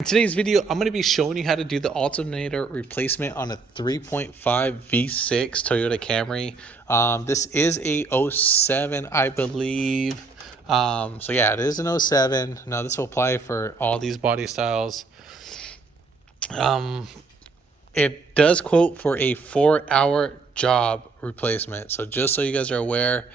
In today's video, I'm going to be showing you how to do the alternator replacement on a 3.5 V6 Toyota Camry. This is a '07, I believe. So yeah, it is an '07. Now this will apply for all these body styles. It does quote for a 4-hour job replacement. So just so you guys are aware,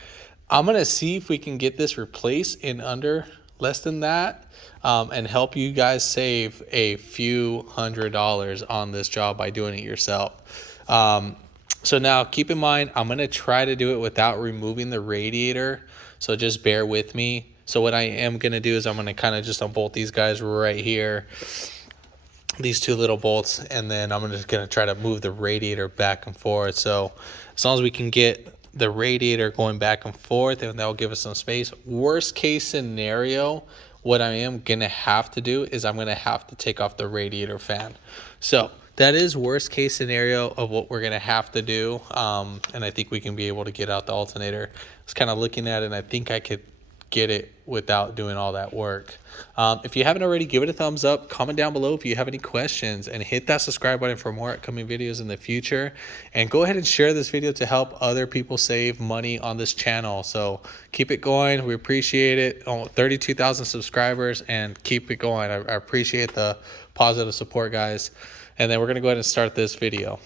I'm going to see if we can get this replaced in under less than that, and help you guys save a few $100s on this job by doing it yourself. So now keep in mind, I'm going to try to do it without removing the radiator. So just bear with me. So what I am going to do is I'm going to kind of just unbolt these guys right here, these two little bolts, and then I'm just going to try to move the radiator back and forth. So as long as we can get the radiator going back and forth, and that will give us some space. Worst case scenario, what I am going to have to do is I'm going to have to take off the radiator fan. So that is worst case scenario of what we're going to have to do. And I think we can be able to get out the alternator. I was kind of looking at it, and I think I could get it without doing all that work. If you haven't already, give it a thumbs up, comment down below if you have any questions, and hit that subscribe button for more upcoming videos in the future. And go ahead and share this video to help other people save money on this channel. So keep it going. We appreciate it. 32,000 subscribers, and keep it going. I appreciate the positive support, guys. And then we're going to go ahead and start this video.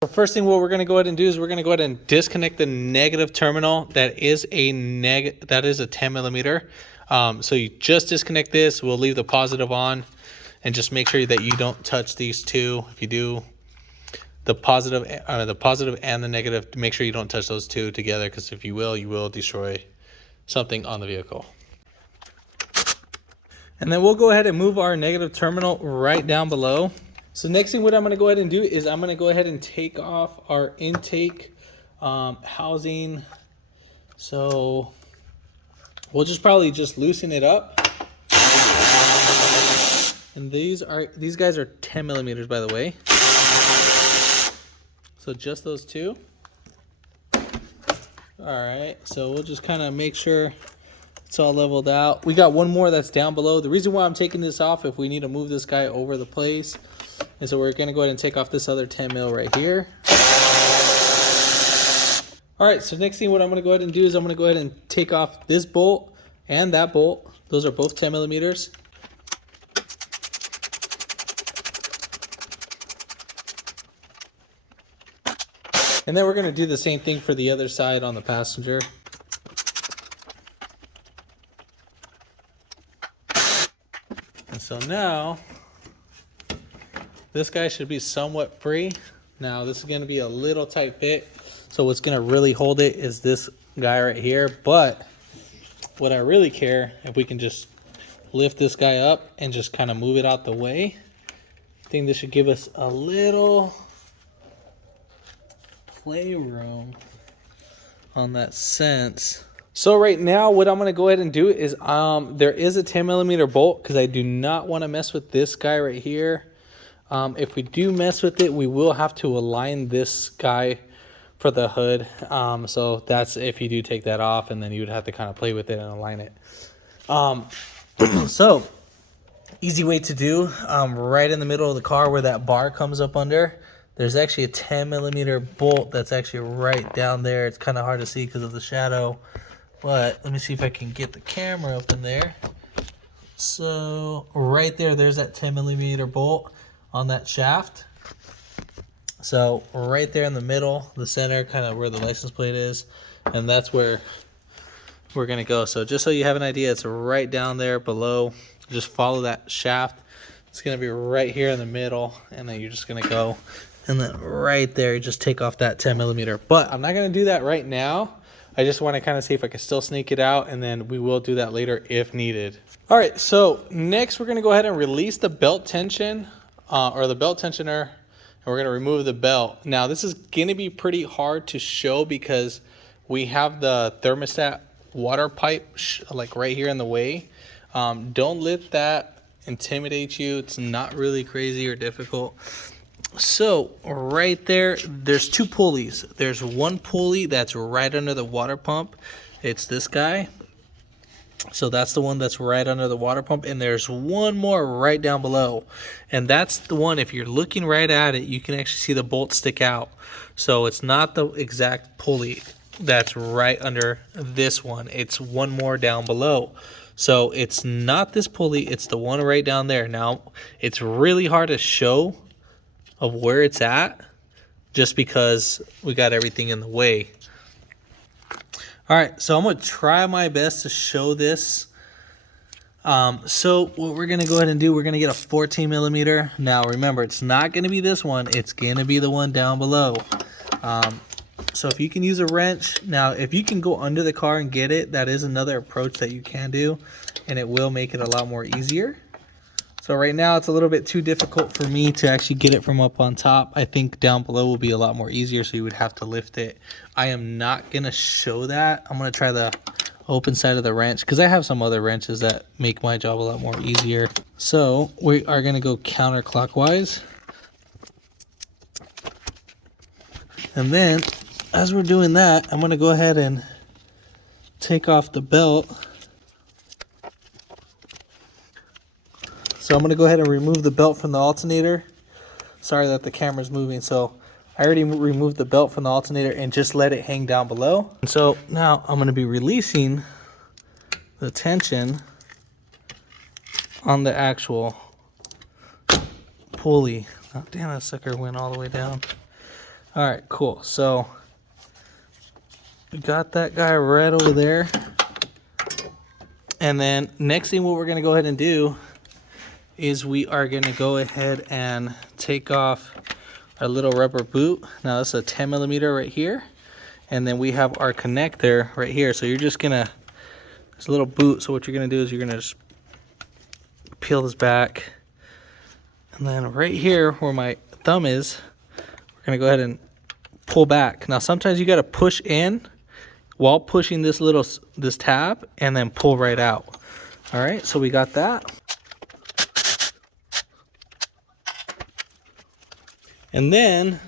The first thing what we're going to go ahead and do is we're going to go ahead and disconnect the negative terminal. That is a 10 millimeter. So you just disconnect this. We'll leave the positive on, and just make sure that you don't touch these two. If you do, the positive and the negative, make sure you don't touch those two together, because if you will destroy something on the vehicle. And then we'll go ahead and move our negative terminal right down below. So next thing what I'm going to go ahead and do is I'm going to go ahead and take off our intake housing. So we'll probably just loosen it up. And these guys are 10 millimeters, by the way. So just those two. All right, so we'll just kind of make sure it's all leveled out. We got one more that's down below. The reason why I'm taking this off, if we need to move this guy over the place, and so we're going to go ahead and take off this other 10 mil right here. All right, so next thing what I'm going to go ahead and do is I'm going to go ahead and take off this bolt and that bolt. Those are both 10 millimeters. And then we're going to do the same thing for the other side on the passenger. And so now this guy should be somewhat free. Now this is going to be a little tight fit, so what's going to really hold it is this guy right here. But what I really care, if we can just lift this guy up and just kind of move it out the way, I think this should give us a little playroom on that sense. So right now what I'm going to go ahead and do is there is a 10 millimeter bolt, because I do not want to mess with this guy right here. If we do mess with it, we will have to align this guy for the hood. So that's if you do take that off, and then you would have to kind of play with it and align it. So easy way to do, right in the middle of the car where that bar comes up under, there's actually a 10 millimeter bolt that's actually right down there. It's kind of hard to see because of the shadow, but let me see if I can get the camera up in there. So right there, there's that 10 millimeter bolt on that shaft. So right there in the middle, the center, kind of where the license plate is, and that's where we're gonna go. So just so you have an idea, it's right down there below. Just follow that shaft. It's gonna be right here in the middle, and then you're just gonna go, and then right there, you just take off that 10 millimeter. But I'm not gonna do that right now. I just want to kind of see if I can still sneak it out, and then we will do that later if needed. All right, so next we're gonna go ahead and release the belt tension, or the belt tensioner, and we're going to remove the belt. Now this is going to be pretty hard to show because we have the thermostat water pipe like right here in the way. Don't let that intimidate you. It's not really crazy or difficult. So right there, there's two pulleys. There's one pulley that's right under the water pump. It's this guy. So that's the one that's right under the water pump. And there's one more right down below. And that's the one, if you're looking right at it, you can actually see the bolt stick out. So it's not the exact pulley that's right under this one. It's one more down below. So it's not this pulley, it's the one right down there. Now, it's really hard to show of where it's at just because we got everything in the way. All right, so I'm gonna try my best to show this. So what we're gonna go ahead and do, we're gonna get a 14 millimeter. Now remember, it's not gonna be this one, it's gonna be the one down below. So if you can use a wrench, now if you can go under the car and get it, that is another approach that you can do, and it will make it a lot more easier. So right now it's a little bit too difficult for me to actually get it from up on top. I think down below will be a lot more easier, so you would have to lift it. I am not gonna show that. I'm gonna try the open side of the wrench because I have some other wrenches that make my job a lot more easier. So we are gonna go counterclockwise. And then as we're doing that, I'm gonna go ahead and take off the belt. So I'm going to go ahead and remove the belt from the alternator. Sorry that the camera's moving. So I already removed the belt from the alternator and just let it hang down below. And so now I'm going to be releasing the tension on the actual pulley. Oh, damn, that sucker went all the way down. All right, cool. So we got that guy right over there. And then next thing what we're going to go ahead and do is we are going to go ahead and take off our little rubber boot. Now this is a 10 millimeter right here, and then we have our connector right here. So you're just gonna, it's a little boot, so what you're gonna do is you're gonna just peel this back, and then right here where my thumb is, we're gonna go ahead and pull back. Now sometimes you gotta push in while pushing this tab, and then pull right out. All right, so we got that. And then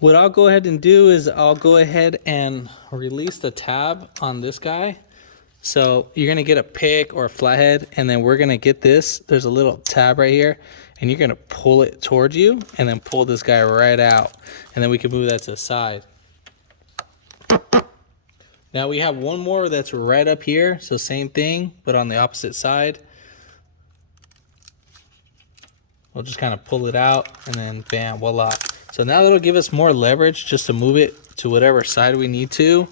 what I'll go ahead and do is I'll go ahead and release the tab on this guy. So you're gonna get a pick or a flathead, and then we're gonna get this. There's a little tab right here, and you're gonna pull it towards you and then pull this guy right out. And then we can move that to the side. Now we have one more that's right up here. So same thing, but on the opposite side. We'll just kind of pull it out, and then bam, voila. So now that'll give us more leverage just to move it to whatever side we need to.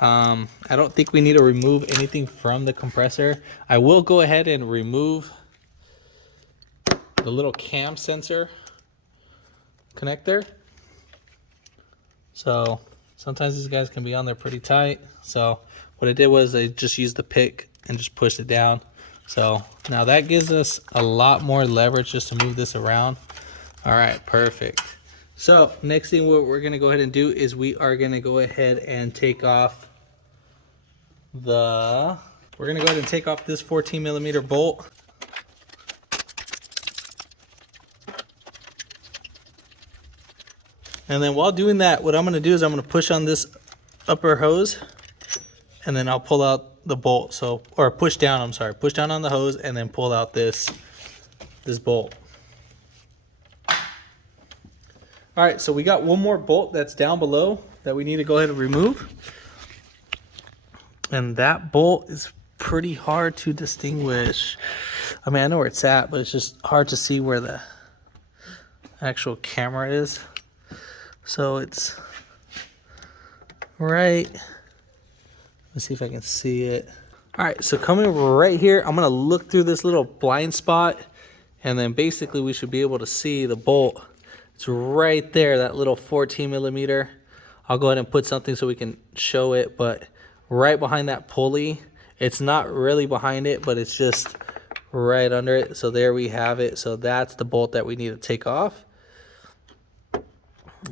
I don't think we need to remove anything from the compressor. I will go ahead and remove the little cam sensor connector. So sometimes these guys can be on there pretty tight. So what I did was I just used the pick and just pushed it down. So now that gives us a lot more leverage just to move this around. All right, perfect. So next thing what we're gonna go ahead and do is we are gonna go ahead and take off this 14 millimeter bolt. And then while doing that, what I'm gonna do is I'm gonna push on this upper hose, and then I'll pull out the bolt. So, or push down, I'm sorry, push down on the hose and then pull out this bolt. All right, so we got one more bolt that's down below that we need to go ahead and remove. And that bolt is pretty hard to distinguish. I mean, I know where it's at, but it's just hard to see where the actual camera is. So it's right, let's see if I can see it. All right, so coming right here, I'm gonna look through this little blind spot, and then basically we should be able to see the bolt. It's right there, that little 14 millimeter. I'll go ahead and put something so we can show it, but right behind that pulley, it's not really behind it, but it's just right under it. So there we have it. So that's the bolt that we need to take off.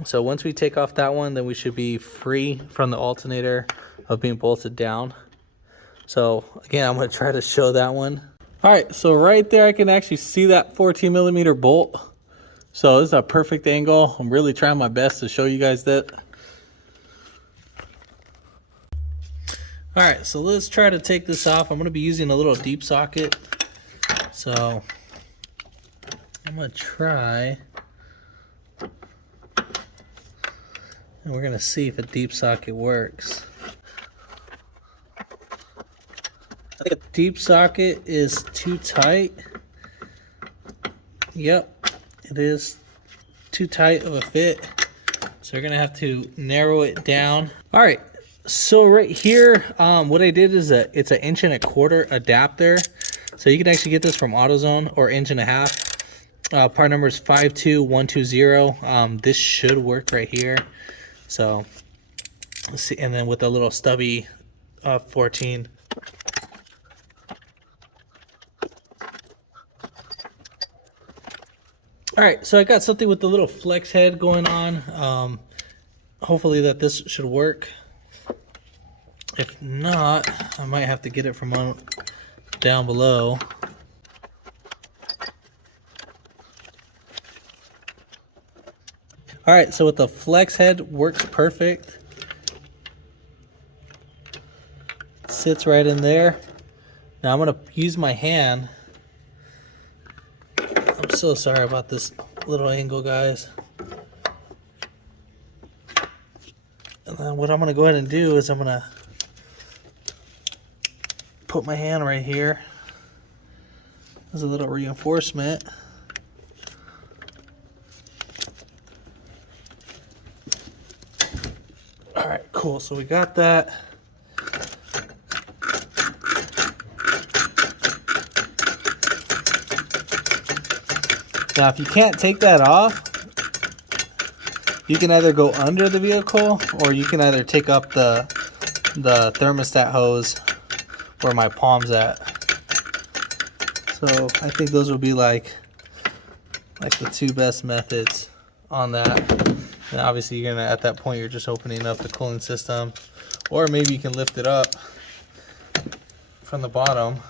So once we take off that one, then we should be free from the alternator of being bolted down. So again, I'm going to try to show that one. All right, so right there I can actually see that 14 millimeter bolt. So this is a perfect angle. I'm really trying my best to show you guys that. All right, so let's try to take this off. I'm gonna be using a little deep socket. So I'm gonna try, and we're gonna see if a deep socket works. I think a deep socket is too tight. Yep, it is too tight of a fit. So we're gonna have to narrow it down. All right, so right here, what I did is it's an 1.25 inch adapter. So you can actually get this from AutoZone, or 1.5 inch. Part number is 52120. This should work right here. So let's see, and then with a little stubby 14. All right, so I got something with the little flex head going on. Hopefully this should work. If not, I might have to get it from down below. All right, so with the flex head, works perfect. Sits right in there. Now I'm gonna use my hand. I'm so sorry about this little angle, guys. And then what I'm gonna go ahead and do is I'm gonna put my hand right here as a little reinforcement. All right, cool, so we got that. Now, if you can't take that off, you can either go under the vehicle, or you can either take up the thermostat hose where my palm's at. So I think those would be like the two best methods on that. And obviously you're gonna, at that point, you're just opening up the cooling system, or maybe you can lift it up from the bottom.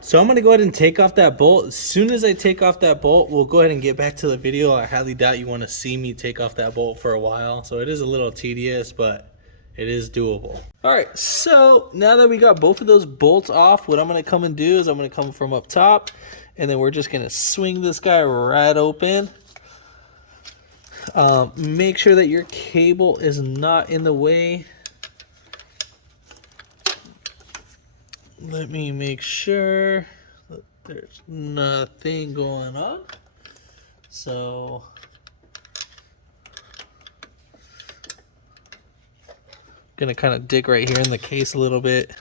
So I'm going to go ahead and take off that bolt. As soon as I take off that bolt, we'll go ahead and get back to the video. I highly doubt you want to see me take off that bolt for a while. So it is a little tedious, but it is doable. All right, so now that we got both of those bolts off, what I'm going to come and do is I'm going to come from up top, and then we're just going to swing this guy right open. Make sure that your cable is not in the way. Let me make sure that there's nothing going on. So gonna kind of dig right here in the case a little bit.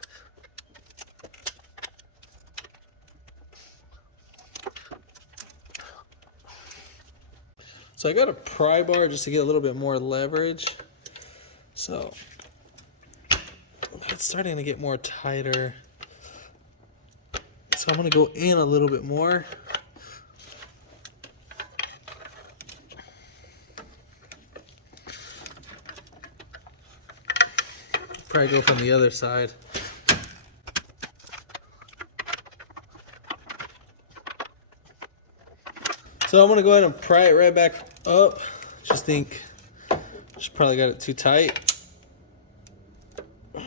So I got a pry bar just to get a little bit more leverage. So it's starting to get more tighter. So I'm going to go in a little bit more. Probably go from the other side. So I'm going to go ahead and pry it right back up. Just probably got it too tight. Then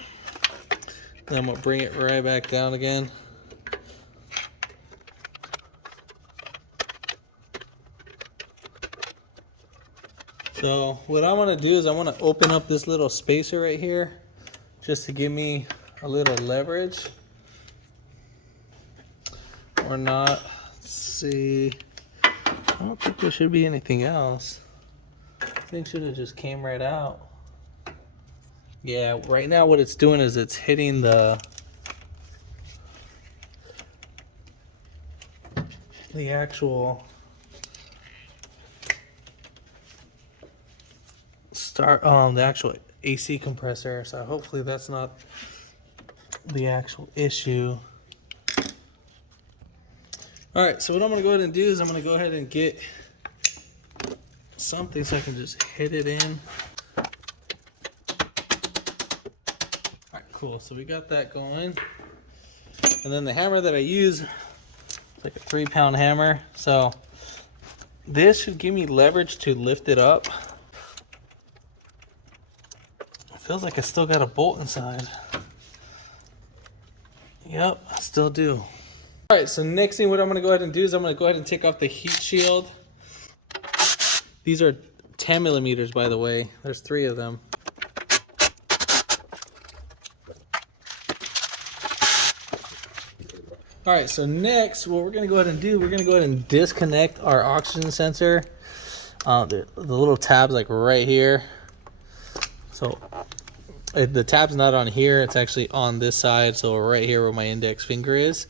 I'm going to bring it right back down again. So what I want to do is I want to open up this little spacer right here just to give me a little leverage. Or not. Let's see. I don't think there should be anything else. I think it should have just came right out. Yeah, right now what it's doing is it's hitting the actual start the actual AC compressor. So hopefully that's not the actual issue. All right, so what I'm gonna go ahead and do is I'm gonna go ahead and get something so I can just hit it in. All right, cool. So we got that going. And then the hammer that I use, it's like a 3-pound hammer. So this should give me leverage to lift it up. It feels like I still got a bolt inside. Yep, I still do. All right, so next thing what I'm gonna go ahead and do is I'm gonna go ahead and take off the heat shield. These are 10 millimeters, by the way. There's 3 of them. All right, so next, what we're gonna go ahead and do, we're gonna go ahead and disconnect our oxygen sensor. The little tab's like right here. So the tab's not on here, it's actually on this side. So right here where my index finger is.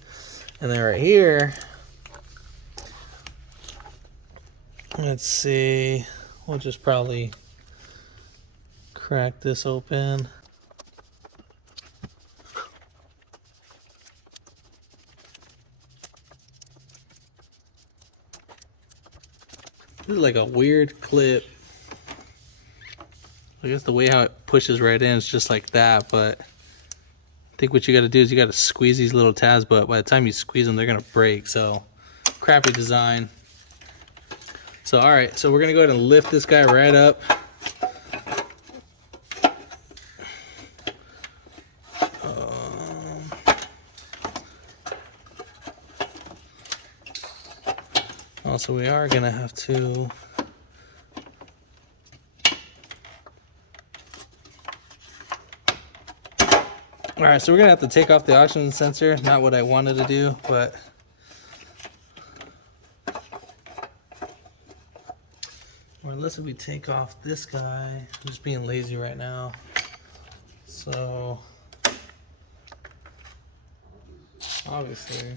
And then right here, let's see, we'll just probably crack this open. This is like a weird clip. I guess the way how it pushes right in is just like that, but I think what you gotta do is you gotta squeeze these little tabs, but by the time you squeeze them, they're gonna break, so crappy design. So, all right, so we're gonna go ahead and lift this guy right up. Also, we are gonna have to all right, so we're gonna have to take off the oxygen sensor. Not what I wanted to do, but or unless we take off this guy. I'm just being lazy right now. So obviously.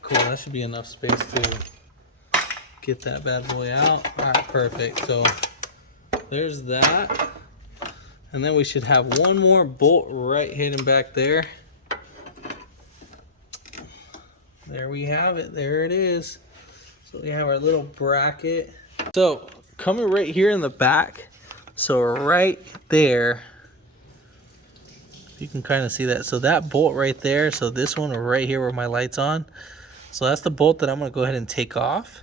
Cool, that should be enough space to get that bad boy out. All right, perfect. So there's that. And then we should have one more bolt right hidden back there. There we have it, there it is. So we have our little bracket. So coming right here in the back, so right there, you can kind of see that. So that bolt right there, so this one right here where my light's on, so that's the bolt that I'm gonna go ahead and take off.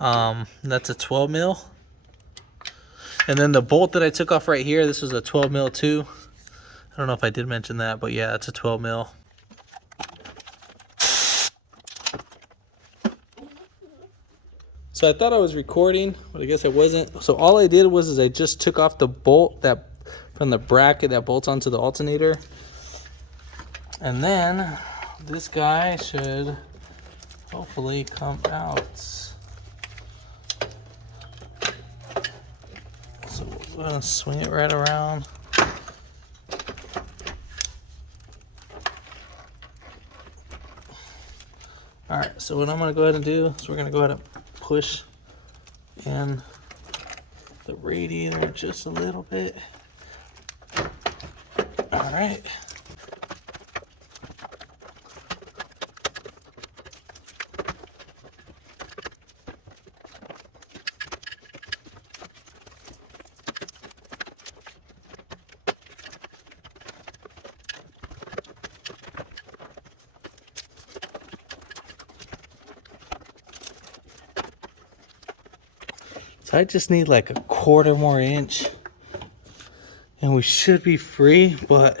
That's a 12 mil. And then the bolt that I took off right here, this was a 12 mil too. I don't know if I did mention that, but yeah, it's a 12 mil. So I thought I was recording, but I guess I wasn't. So all I did was I just took off the bolt that from the bracket that bolts onto the alternator. And then this guy should hopefully come out. So we're gonna swing it right around. All right, so what I'm gonna go ahead and do is we're gonna go ahead and push in the radiator just a little bit. All right. So I just need like a quarter more inch and we should be free, but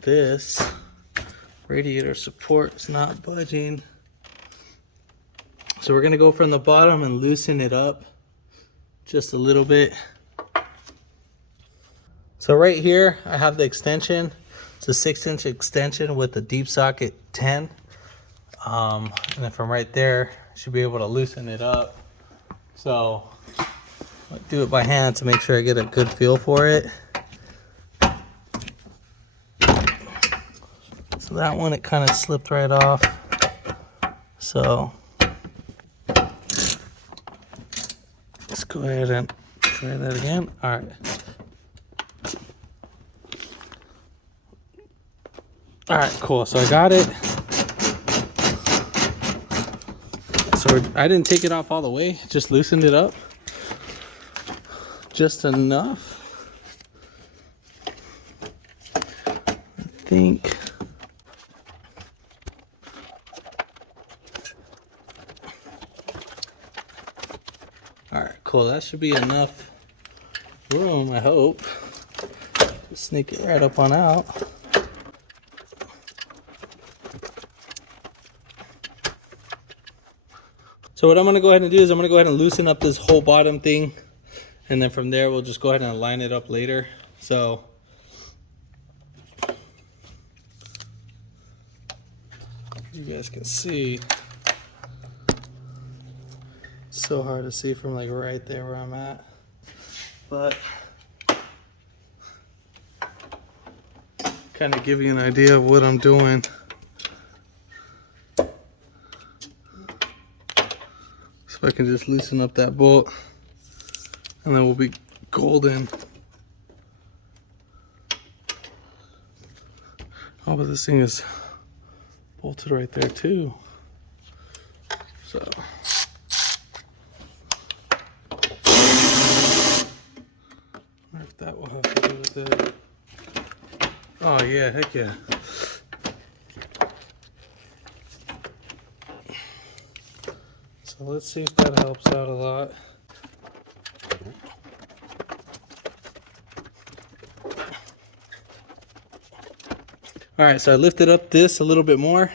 this radiator support is not budging. So we're gonna go from the bottom and loosen it up just a little bit. So right here, I have the extension. It's a 6-inch extension with a deep socket 10. And then from right there, I should be able to loosen it up. So I'll do it by hand to make sure I get a good feel for it. So that one, it kind of slipped right off. So let's go ahead and try that again. All right. All right, cool. So I got it. So I didn't take it off all the way, just loosened it up just enough. I think. All right, cool. That should be enough room, I hope. Just sneak it right up on out. So what I'm going to go ahead and do is I'm going to go ahead and loosen up this whole bottom thing. And then from there, we'll just go ahead and line it up later. So you guys can see, it's so hard to see from like right there where I'm at. But kind of give you an idea of what I'm doing. So I can just loosen up that bolt and then we'll be golden. Oh, but this thing is bolted right there too. So I wonder if that will have to do with it. Oh yeah, heck yeah. So let's see if that helps out a lot. All right, so I lifted up this a little bit more,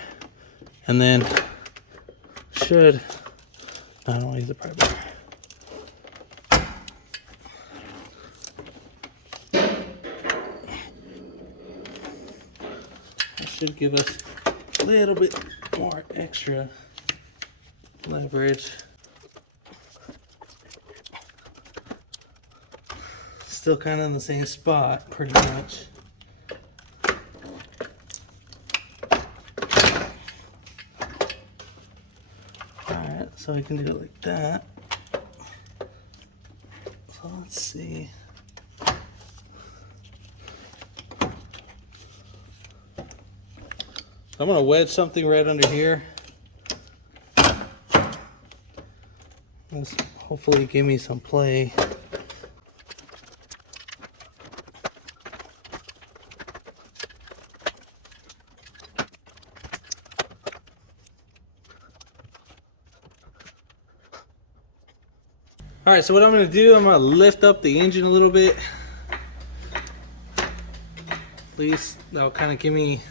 and then I don't want to use the pry bar. That should give us a little bit more extra leverage. Still kind of in the same spot, pretty much. Alright, so I can do it like that. So let's see. I'm going to wedge something right under here. This hopefully give me some play. All right, so what I'm going to do, I'm going to lift up the engine a little bit. At least that'll kind of give me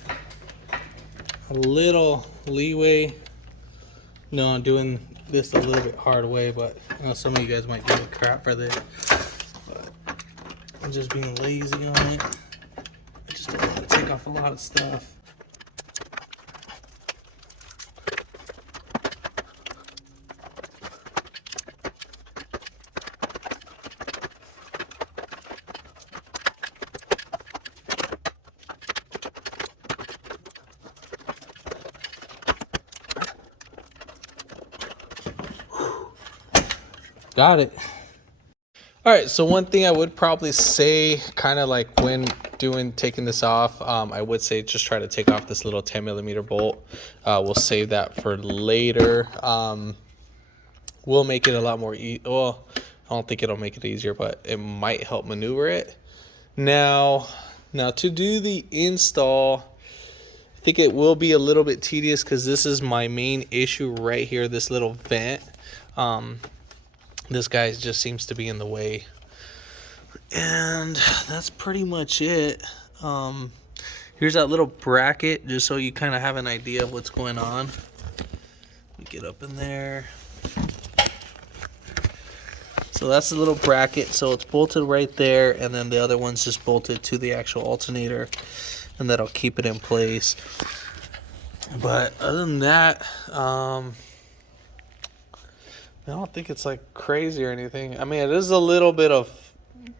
a little leeway. No, I'm doing this a little bit hard way, but I know some of you guys might give me crap for this. But I'm just being lazy on it. I just don't want to take off a lot of stuff. Got it. All right, so one thing I would probably say, kind of like when taking this off, I would say just try to take off this little 10mm bolt. We'll save that for later. We'll make it a lot more well, I don't think it'll make it easier, but it might help maneuver it. Now to do the install, I think it will be a little bit tedious because this is my main issue right here, this little vent. This guy just seems to be in the way. And that's pretty much it. Here's that little bracket, just so you kind of have an idea of what's going on. Let me get up in there. So that's the little bracket. So it's bolted right there, and then the other one's just bolted to the actual alternator, and that'll keep it in place. But other than that, I don't think it's like crazy or anything. I mean, it is a little bit of,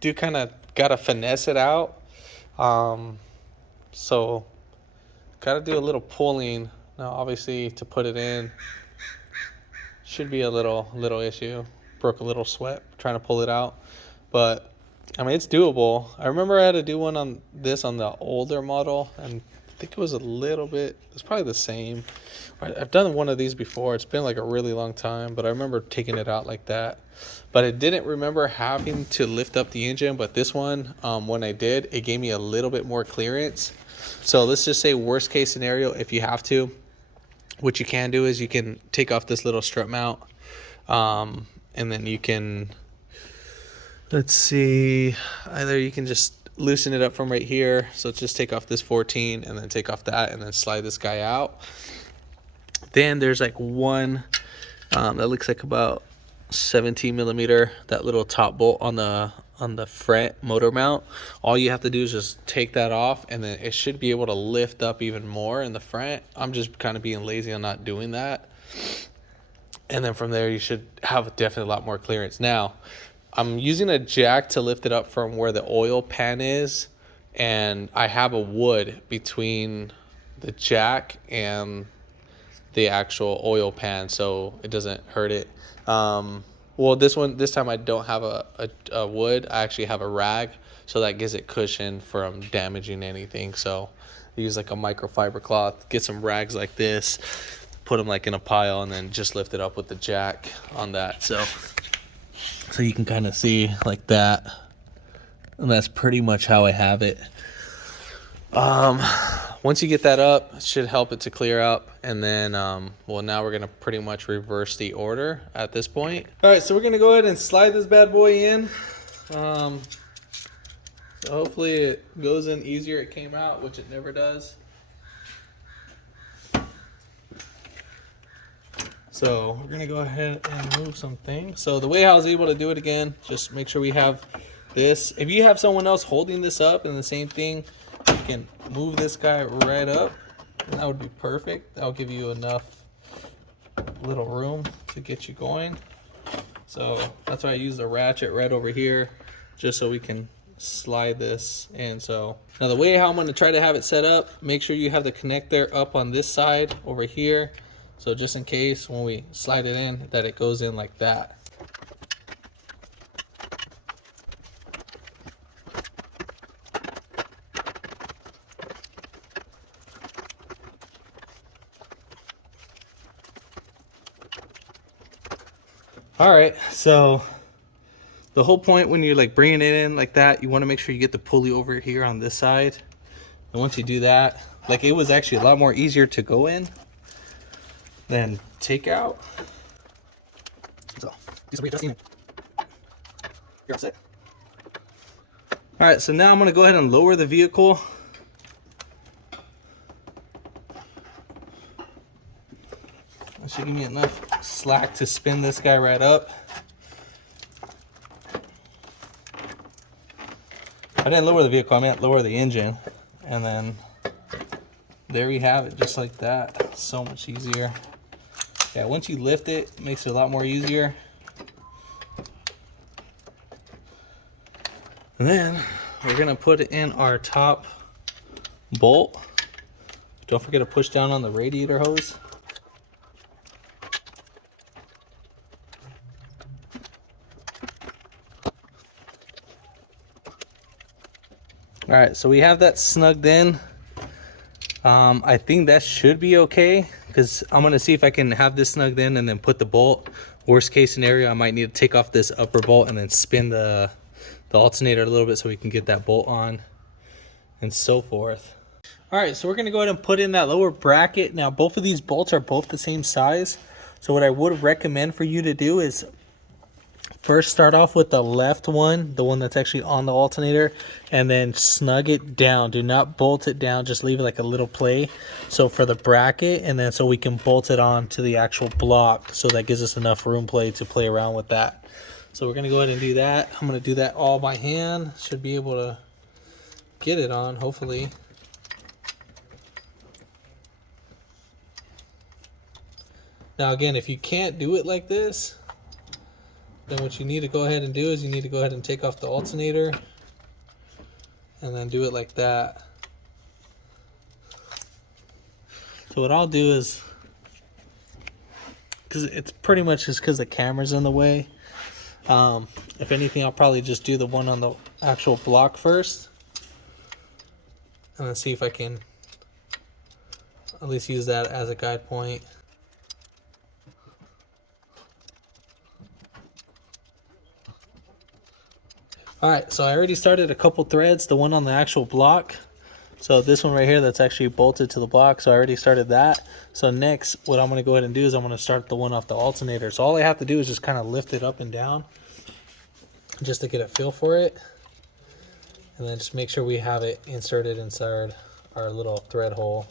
do kind of gotta finesse it out. So got to do a little pulling. Now, obviously, to put it in, should be a little issue. Broke a little sweat trying to pull it out. But, I mean, it's doable. I remember I had to do one on this on the older model, and I think it was a little bit, it's probably the same. I've done one of these before. It's been like a really long time, but I remember taking it out like that. But I didn't remember having to lift up the engine. But this one, when I did, it gave me a little bit more clearance. So let's just say worst case scenario, if you have to, what you can do is you can take off this little strut mount, and then you can, let's see, either you can just loosen it up from right here. So just take off this 14 and then take off that and then slide this guy out. Then there's like one that looks like about 17 millimeter, that little top bolt on the front motor mount. All you have to do is just take that off, and then it should be able to lift up even more in the front. I'm just kind of being lazy on not doing that. And then from there you should have definitely a lot more clearance. Now I'm using a jack to lift it up from where the oil pan is, and I have a wood between the jack and the actual oil pan, so it doesn't hurt it. Well, this time I don't have a wood. I actually have a rag, so that gives it cushion from damaging anything. So I use like a microfiber cloth, get some rags like this, put them like in a pile, and then just lift it up with the jack on that. So you can kind of see like that, and that's pretty much how I have it. Once you get that up, it should help it to clear up. And then, well, now we're going to pretty much reverse the order at this point. All right, so we're going to go ahead and slide this bad boy in. So hopefully it goes in easier. It came out, which it never does. So we're going to go ahead and move some things. So the way I was able to do it again, just make sure we have this. If you have someone else holding this up and the same thing, you can move this guy right up, and that would be perfect. That'll give you enough little room to get you going. So that's why I use the ratchet right over here, just so we can slide this in. So now the way how I'm going to try to have it set up, make sure you have the connector up on this side over here, so just in case when we slide it in that it goes in like that. All right, so the whole point when you're like bringing it in like that, you want to make sure you get the pulley over here on this side. And once you do that, like, it was actually a lot more easier to go in than take out. So do some readjusting. You're all set. All right, so now I'm going to go ahead and lower the vehicle. That should give me enough slack to spin this guy right up. I didn't lower the vehicle, I meant lower the engine. And then there you have it, just like that. So much easier. Yeah, once you lift it, it makes it a lot more easier. And then we're gonna put in our top bolt. Don't forget to push down on the radiator hose. All right, so we have that snugged in. I think that should be okay, because I'm gonna see if I can have this snugged in and then put the bolt. Worst case scenario, I might need to take off this upper bolt and then spin the alternator a little bit so we can get that bolt on and so forth. All right, so we're gonna go ahead and put in that lower bracket. Now, both of these bolts are both the same size. So what I would recommend for you to do is first start off with the left one, the one that's actually on the alternator, and then snug it down. Do not bolt it down, just leave it like a little play. So for the bracket, and then so we can bolt it on to the actual block, so that gives us enough room play to play around with that. So we're gonna go ahead and do that. I'm gonna do that all by hand. Should be able to get it on, hopefully. Now again, if you can't do it like this, then what you need to go ahead and do is you need to go ahead and take off the alternator and then do it like that. So what I'll do is, because it's pretty much just because the camera's in the way, if anything, I'll probably just do the one on the actual block first, and then see if I can at least use that as a guide point. All right, so I already started a couple threads, the one on the actual block. So this one right here, that's actually bolted to the block. So I already started that. So next, what I'm gonna go ahead and do is I'm gonna start the one off the alternator. So all I have to do is just kind of lift it up and down just to get a feel for it. And then just make sure we have it inserted inside our little thread hole.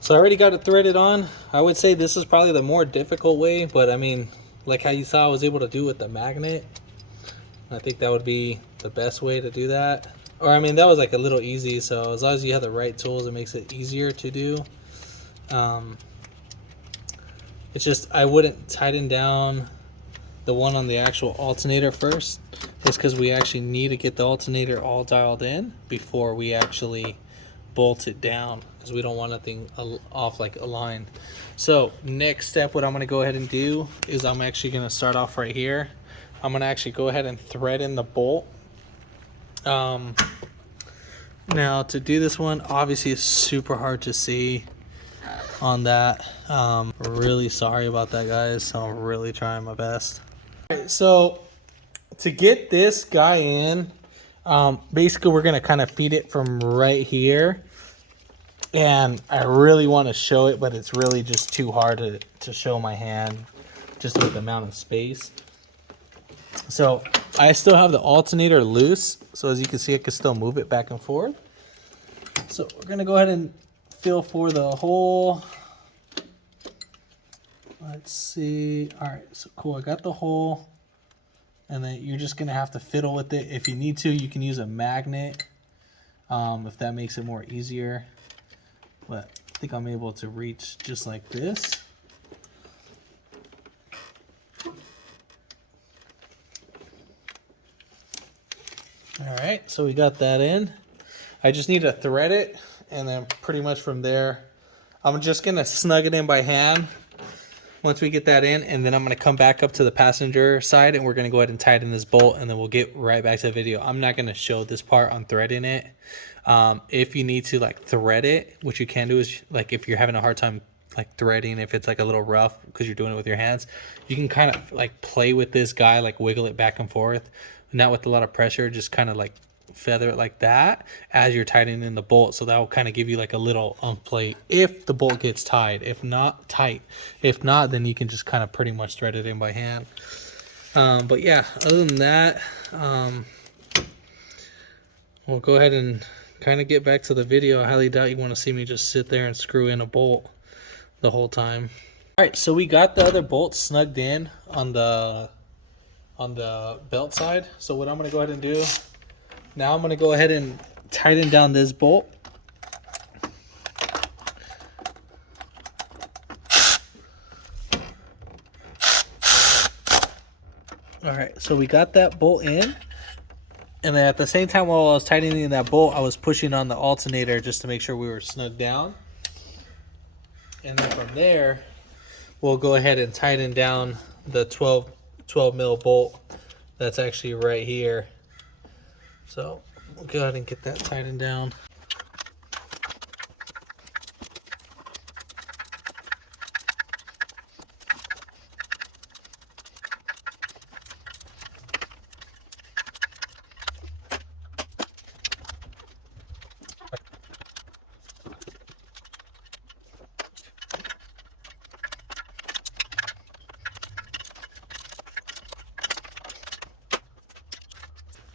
So I already got it threaded on. I would say this is probably the more difficult way, but I mean, like how you saw I was able to do with the magnet, I think that would be the best way to do that. Or I mean, that was like a little easy, so as long as you have the right tools, it makes it easier to do. It's just, I wouldn't tighten down the one on the actual alternator first. It's because we actually need to get the alternator all dialed in before we actually bolt it down, because we don't want nothing off like aligned. So next step, what I'm going to go ahead and do is I'm actually going to start off right here. I'm going to actually go ahead and thread in the bolt. Now to do this one, obviously it's super hard to see on that. Really sorry about that, guys. So I'm really trying my best. All right, so to get this guy in, basically we're going to kind of feed it from right here. And I really want to show it, but it's really just too hard to show my hand just with the amount of space. So I still have the alternator loose. So as you can see, I can still move it back and forth. So we're going to go ahead and feel for the hole. Let's see. All right, so cool. I got the hole. And then you're just going to have to fiddle with it. If you need to, you can use a magnet if that makes it more easier. But I think I'm able to reach just like this. All right, so we got that in. I just need to thread it, and then pretty much from there, I'm just gonna snug it in by hand once we get that in, and then I'm gonna come back up to the passenger side and we're gonna go ahead and tighten this bolt, and then we'll get right back to the video. I'm not gonna show this part on threading it. If you need to like thread it, what you can do is, like, if you're having a hard time like threading, if it's like a little rough because you're doing it with your hands, you can kind of like play with this guy, like wiggle it back and forth, not with a lot of pressure, just kind of like feather it like that as you're tightening in the bolt. So that will kind of give you like a little play if the bolt gets tied. If not, tight. If not, then you can just kind of pretty much thread it in by hand. But yeah, other than that, we'll go ahead and kind of get back to the video. I highly doubt you want to see me just sit there and screw in a bolt the whole time. All right, so we got the other bolt snugged in on the belt side. So what I'm going to go ahead and do now, I'm going to go ahead and tighten down this bolt. All right, so we got that bolt in. And then at the same time, while I was tightening that bolt, I was pushing on the alternator just to make sure we were snug down. And then from there, we'll go ahead and tighten down the 12 mil bolt that's actually right here. So we'll go ahead and get that tightened down.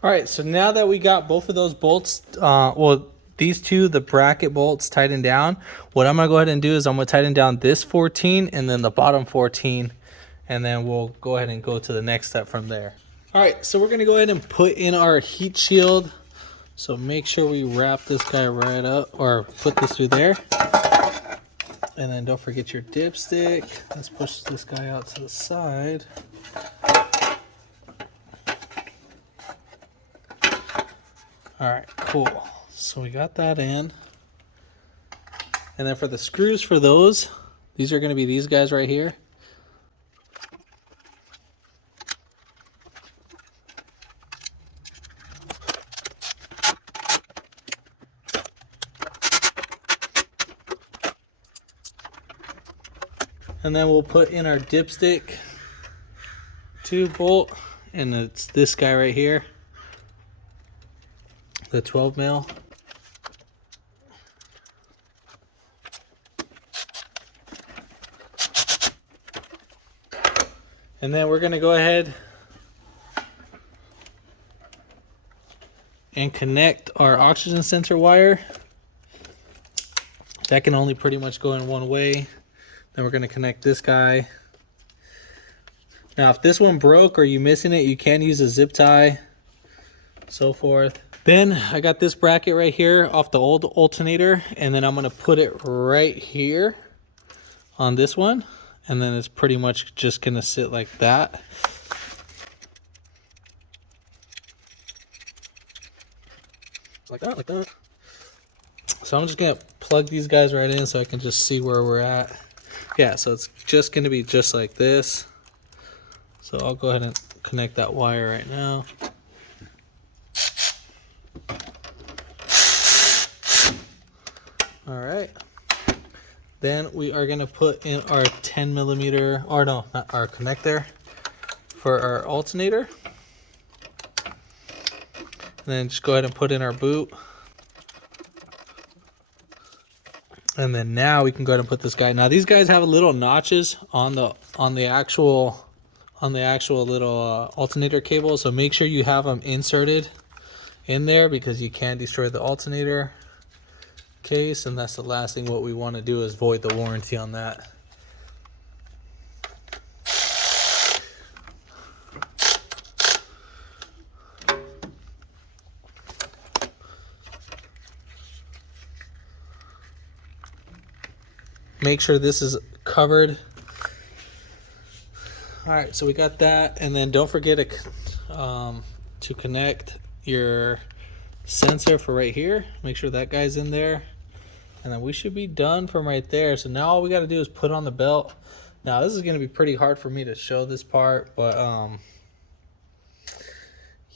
All right, so now that we got both of those bolts, well, these two, the bracket bolts tightened down, what I'm gonna go ahead and do is I'm gonna tighten down this 14 and then the bottom 14, and then we'll go ahead and go to the next step from there. All right, so we're gonna go ahead and put in our heat shield. So make sure we wrap this guy right up, or put this through there. And then don't forget your dipstick. Let's push this guy out to the side. All right, cool. So we got that in. And then for the screws for those, these are going to be these guys right here. And then we'll put in our dipstick tube bolt, and it's this guy right here, the 12 mil. And then we're going to go ahead and connect our oxygen sensor wire. That can only pretty much go in one way. Then we're going to connect this guy. Now if this one broke or you're missing it, you can use a zip tie, so forth. Then I got this bracket right here off the old alternator, and then I'm going to put it right here on this one, and then it's pretty much just going to sit like that. Like that, like that. So I'm just going to plug these guys right in so I can just see where we're at. Yeah, so it's just going to be just like this. So I'll go ahead and connect that wire right now. All right. Then we are going to put in our 10 millimeter, or no, not our connector for our alternator. And then just go ahead and put in our boot. And then now we can go ahead and put this guy. Now these guys have little notches on the actual little alternator cable, so make sure you have them inserted in there because you can destroy the alternator case, and that's the last thing what we want to do is void the warranty on that. Make sure this is covered. All right, so we got that, and then don't forget to connect your sensor for right here. Make sure that guy's in there, and then we should be done from right there. So now all we got to do is put on the belt. Now this is going to be pretty hard for me to show this part, but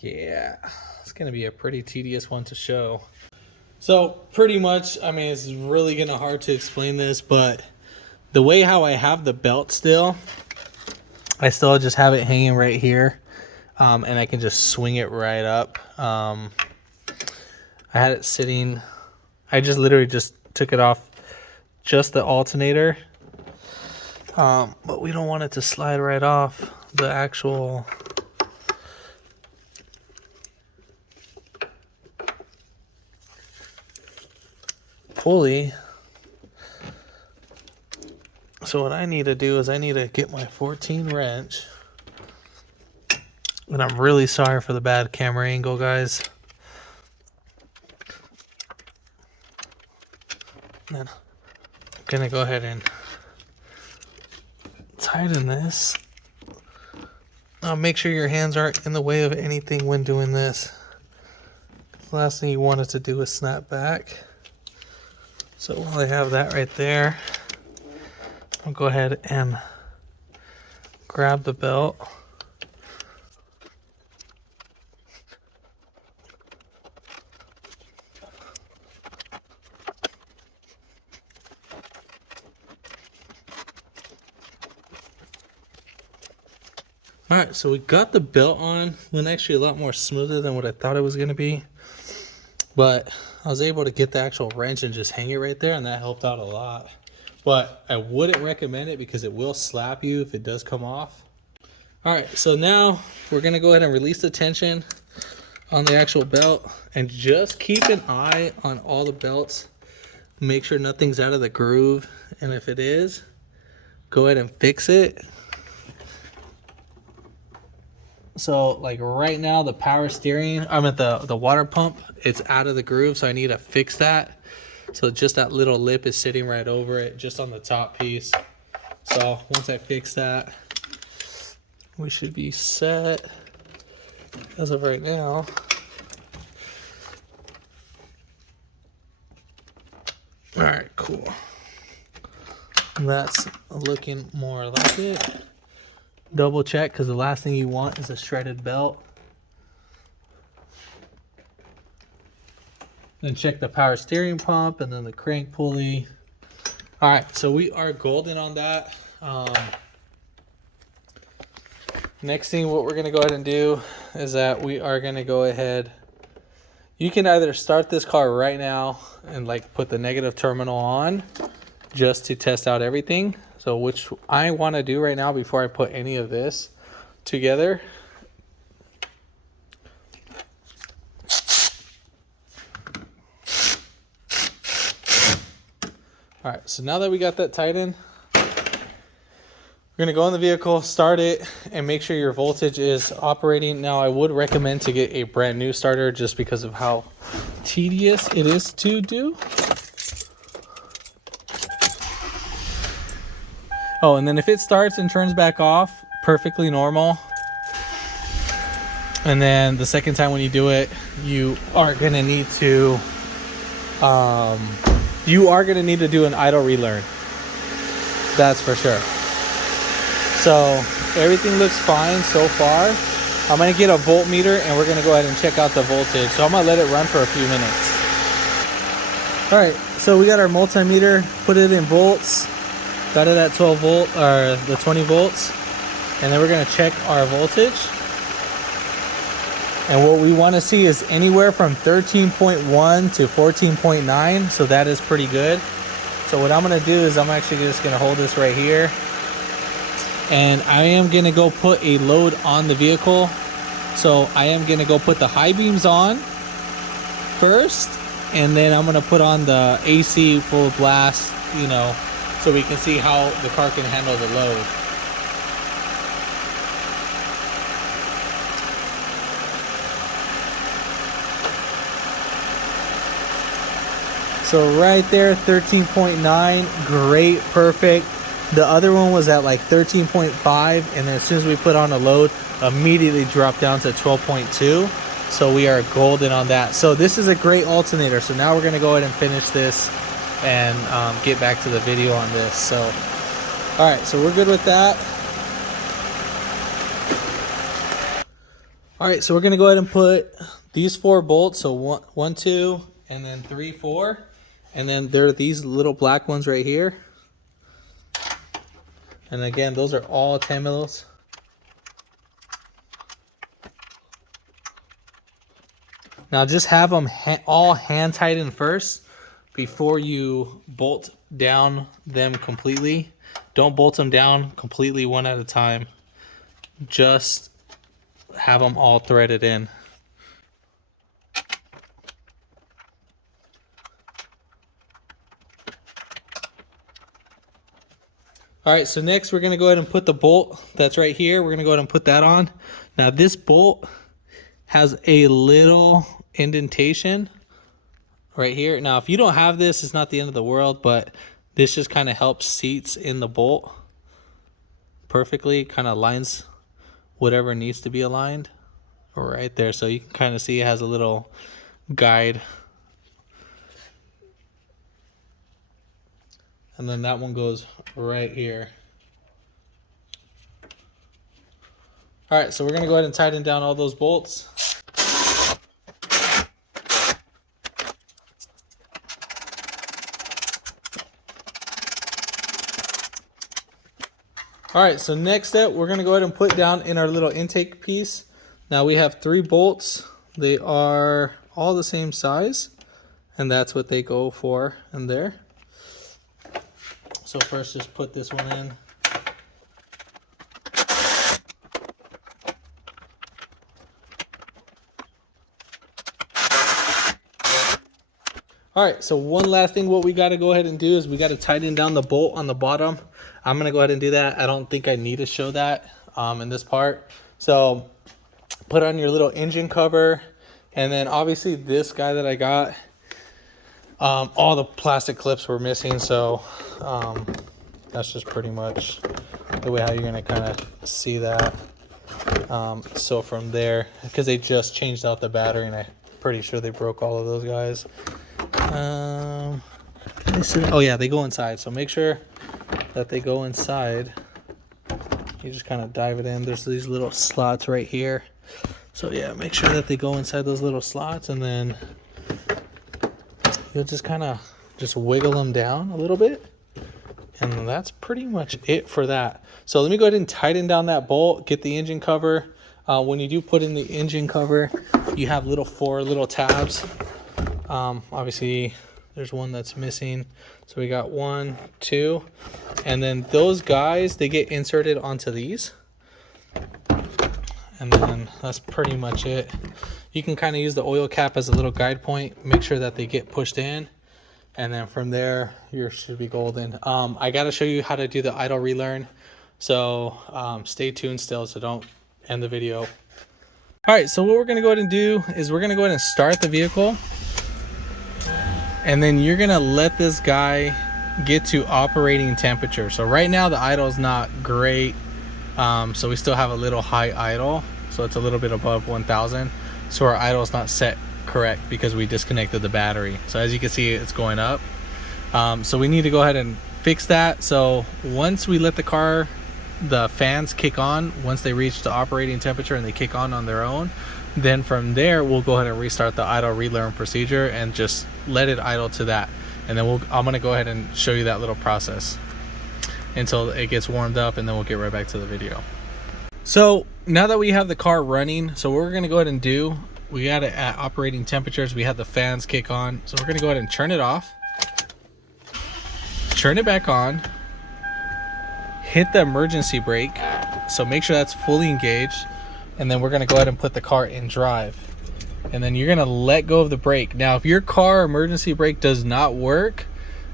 yeah, it's going to be a pretty tedious one to show. So pretty much, I mean, it's really going to hard to explain this, but the way how I have the belt still, I still just have it hanging right here, and I can just swing it right up. I had it sitting, I just literally just took it off just the alternator, but we don't want it to slide right off the actual pulley. So what I need to do is I need to get my 14 wrench, and I'm really sorry for the bad camera angle, guys. And then I'm gonna go ahead and tighten this. Make sure your hands aren't in the way of anything when doing this. The last thing you want it to do is snap back. So while I have that right there, I'll go ahead and grab the belt. All right, so we got the belt on. Went actually a lot more smoother than what I thought it was gonna be. But I was able to get the actual wrench and just hang it right there, and that helped out a lot. But I wouldn't recommend it because it will slap you if it does come off. All right, so now we're gonna go ahead and release the tension on the actual belt, and just keep an eye on all the belts. Make sure nothing's out of the groove, and if it is, go ahead and fix it. So like right now, the power steering, I'm at the water pump, it's out of the groove, so I need to fix that. So just that little lip is sitting right over it, just on the top piece. So once I fix that, we should be set as of right now. All right, cool. That's looking more like it. Double check, because the last thing you want is a shredded belt. Then check the power steering pump and then the crank pulley. All right, so we are golden on that. Next thing, what we're gonna go ahead and do is that we are gonna go ahead. You can either start this car right now and like put the negative terminal on just to test out everything. So which I want to do right now before I put any of this together. All right, so now that we got that tightened, we're gonna go in the vehicle, start it, and make sure your voltage is operating. Now, I would recommend to get a brand new starter just because of how tedious it is to do. Oh, and then if it starts and turns back off, perfectly normal. And then the second time when you do it, you are gonna need to do an idle relearn. That's for sure. So everything looks fine so far. I'm gonna get a voltmeter and we're gonna go ahead and check out the voltage. So I'm gonna let it run for a few minutes. All right, so we got our multimeter, put it in volts, got it at 12 volt or the 20 volts. And then we're gonna check our voltage. And what we wanna see is anywhere from 13.1 to 14.9. So that is pretty good. So what I'm gonna do is I'm actually just gonna hold this right here. And I am gonna go put a load on the vehicle. So I am gonna go put the high beams on first, and then I'm gonna put on the AC full blast, you know, so we can see how the car can handle the load. So right there, 13.9, great, perfect. The other one was at like 13.5, and then as soon as we put on a load, immediately dropped down to 12.2. So we are golden on that. So this is a great alternator. So now we're gonna go ahead and finish this and get back to the video on this. So, all right, so we're good with that. All right, so we're gonna go ahead and put these 4 bolts. So one, 2, and then 3, 4. And then there are these little black ones right here. And again, those are all 10 mils. Now just have them all hand tightened first before you bolt down them completely. Don't bolt them down completely one at a time. Just have them all threaded in. All right, so next we're gonna go ahead and put the bolt that's right here. We're gonna go ahead and put that on. Now this bolt has a little indentation right here. Now, if you don't have this, it's not the end of the world, but this just kind of helps seats in the bolt perfectly, kind of lines whatever needs to be aligned right there. So you can kind of see it has a little guide. And then that one goes right here. All right, so we're gonna go ahead and tighten down all those bolts. All right, so next step, we're gonna go ahead and put down in our little intake piece. Now we have 3 bolts. They are all the same size, and that's what they go for in there. So first, just put this one in. All right, so one last thing what we got to go ahead and do is we got to tighten down the bolt on the bottom. I'm going to go ahead and do that. I don't think I need to show that in this part. So put on your little engine cover, and then obviously this guy that I got, All the plastic clips were missing, so that's just pretty much the way how you're gonna kind of see that. So from there, because they just changed out the battery, and I'm pretty sure they broke all of those guys. Oh yeah, they go inside, so make sure that they go inside. You just kind of dive it in. There's these little slots right here, so yeah, make sure that they go inside those little slots, and then you'll just kind of just wiggle them down a little bit, and that's pretty much it for that. So let me go ahead and tighten down that bolt, get the engine cover. When you do put in the engine cover, you have four little tabs. Obviously there's one that's missing, so we got 1, 2, and then those guys, they get inserted onto these, and then that's pretty much it. You can kind of use the oil cap as a little guide point, make sure that they get pushed in, and then from there you should be golden. I got to show you how to do the idle relearn, so stay tuned still, so don't end the video. All right, so what we're going to go ahead and do is we're going to go ahead and start the vehicle, and then you're going to let this guy get to operating temperature. So right now the idle is not great, so we still have a little high idle, so it's a little bit above 1000. So our idle is not set correct because we disconnected the battery. So as you can see, it's going up. So we need to go ahead and fix that. So once we let the fans kick on, once they reach the operating temperature and they kick on their own, then from there we'll go ahead and restart the idle relearn procedure and just let it idle to that, and then I'm gonna go ahead and show you that little process until it gets warmed up, and then we'll get right back to the video. So now that we have the car running, so what we're gonna go ahead and do, we got it at operating temperatures, we had the fans kick on, so we're gonna go ahead and turn it off, turn it back on, hit the emergency brake, so make sure that's fully engaged, and then we're going to go ahead and put the car in drive, and then you're going to let go of the brake. Now if your car emergency brake does not work,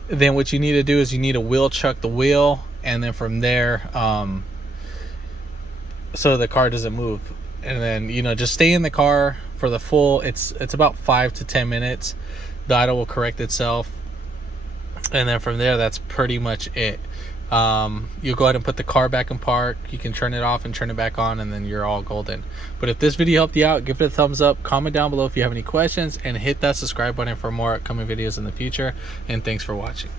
then what you need to do is you need to wheel chuck the wheel, and then from there so the car doesn't move, and then just stay in the car for the full, it's about 5 to 10 minutes. The idle will correct itself, and then from there that's pretty much it. You'll go ahead and put the car back in park, you can turn it off and turn it back on, and then you're all golden. But if this video helped you out, give it a thumbs up, comment down below if you have any questions, and hit that subscribe button for more upcoming videos in the future. And thanks for watching.